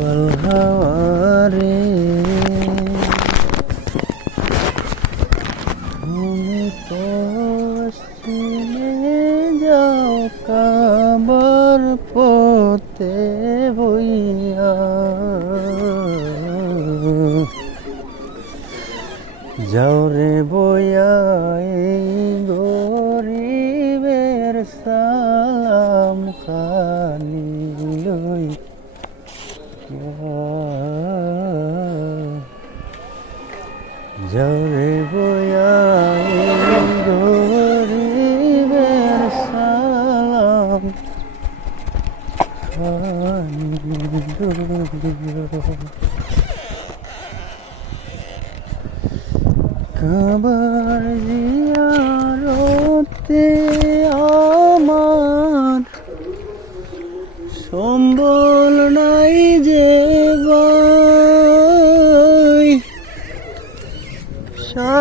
বল হাওয়ারে তুমি পশ্চিমে যাও কাবার পথে বইয়া যাও রে বইয়া গরিবের সালাম খানি যাও রে বইয়া এই গরিবের সালাম। কাবার জিয়ারতে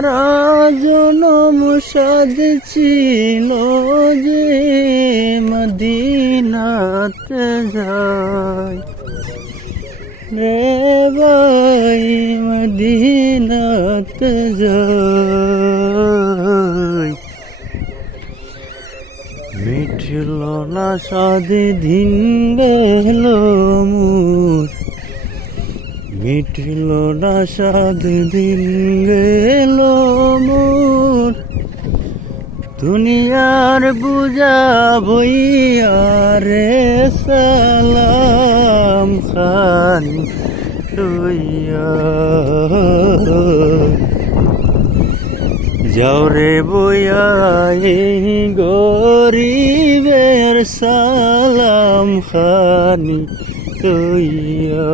সারা জনম সাদ ছিল যে মদিনাতে যায় রে ভাই, মদিনাত যাই। মিঠল না সাদে দিন গেল মোর। মিঠল না সাদ দিন গেল মোর। দুনিয়ার বুঝা বইয়ারে সালাম খান লইয়া। যাও রে বইয়া গরিবের সালাম খানি লইয়া।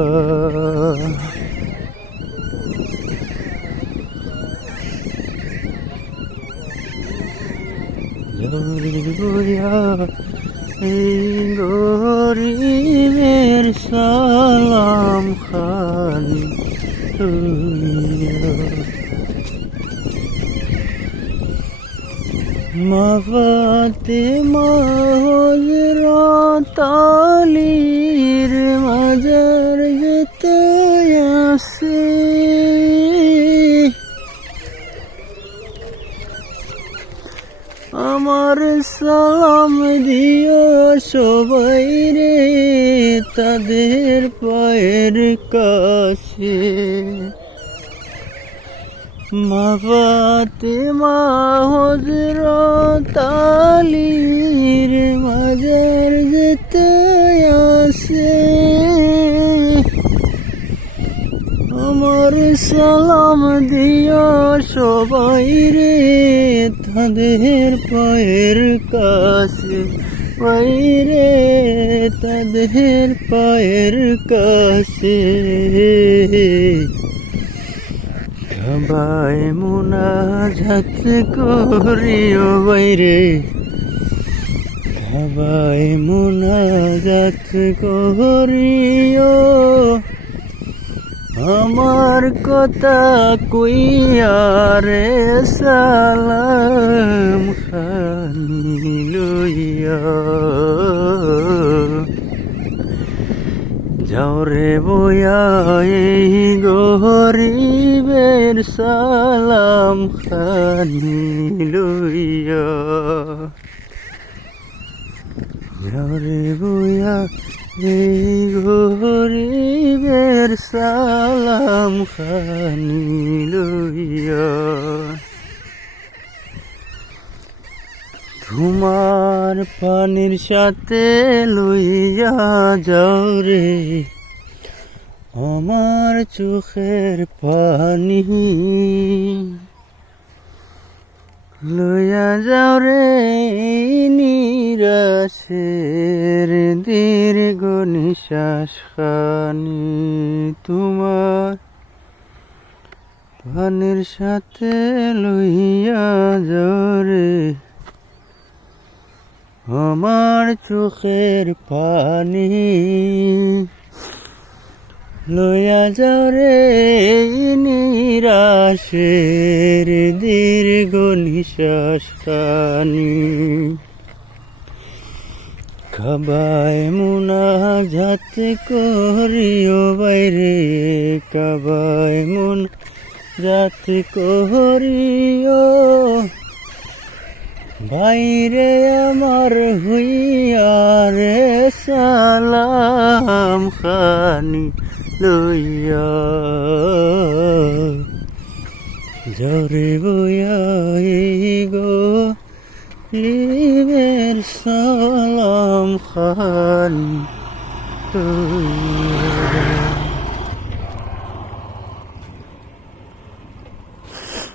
গরিবের সালাম খানি মাফাতে মহজরতালির আমার সালাম দিও সবাই রে তাদের পায়ের কাছে। মা ফাতেমা হজরত আলীর মাজার যেতে আসে। আমার সালাম দিও সবাই রে তাদের পায়ের কাছে। রে তাদের পায়ের কাছে। সবাই মুনাজাত করিও বাইরে সবাই মুনাজাত করিও। আমার কথা কইয়ারে সালাম খানি লইয়া যাও রে বইয়া এই গরিবের সালাম খানি লইয়া যাও রে বইয়া এই গরিবের সালাম খানি লইয়া। পানির সাথে লইয়া যাও রে। আমার চোখের পানি লইয়া যাও রে নিরাশের দীর্ঘ নিশ্বাস খানি তোমার। পানির সাথে লইয়া যাও রে আমার চোখের পানি লইয়া যাও রে নিরাশের দীর্ঘ নিশ্বাস খানি। কাবায় মুনা যাতে করিও বাইরে কাবায় মুন যাতে করিও বাইরে আমার হুইয়ারে সালাম খানি লইয়া। জরে বয়াই গো লিবের সালাম খানি লইয়া